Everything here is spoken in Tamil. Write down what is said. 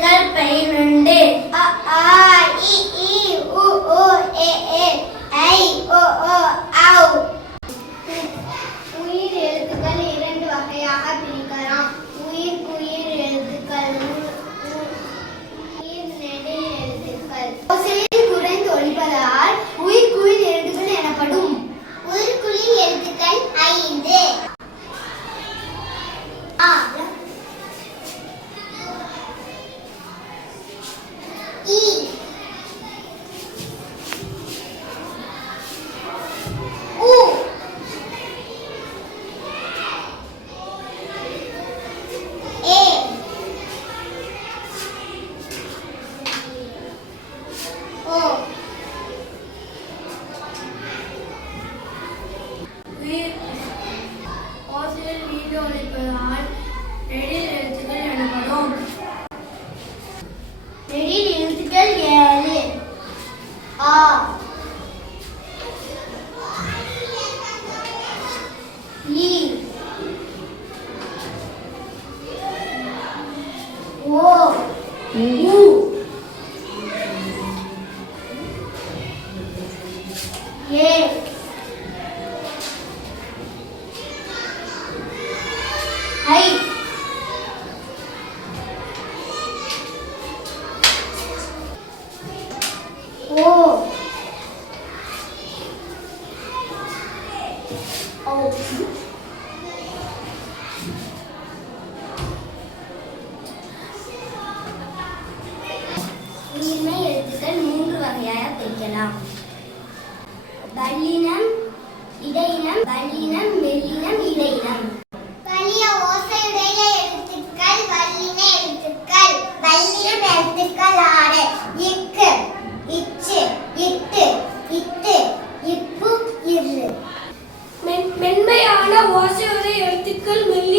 கற்பை நண்டு ஓசையில் நீண்டு ஒலிப்பதால் நெடில் எழுத்துக்கள் எனப்படும் நெடில் எழுத்துக்கள் ஏழு ஆ இ ஓ உ ஓ. உயிர்மை எழுத்துக்கள் மூன்று வகையாக பிரிக்கலாம். வல்லினம் இடையினம் வல்லினம் மெல்லினம் இடையினம் वासे अरे अर्थिकल मिल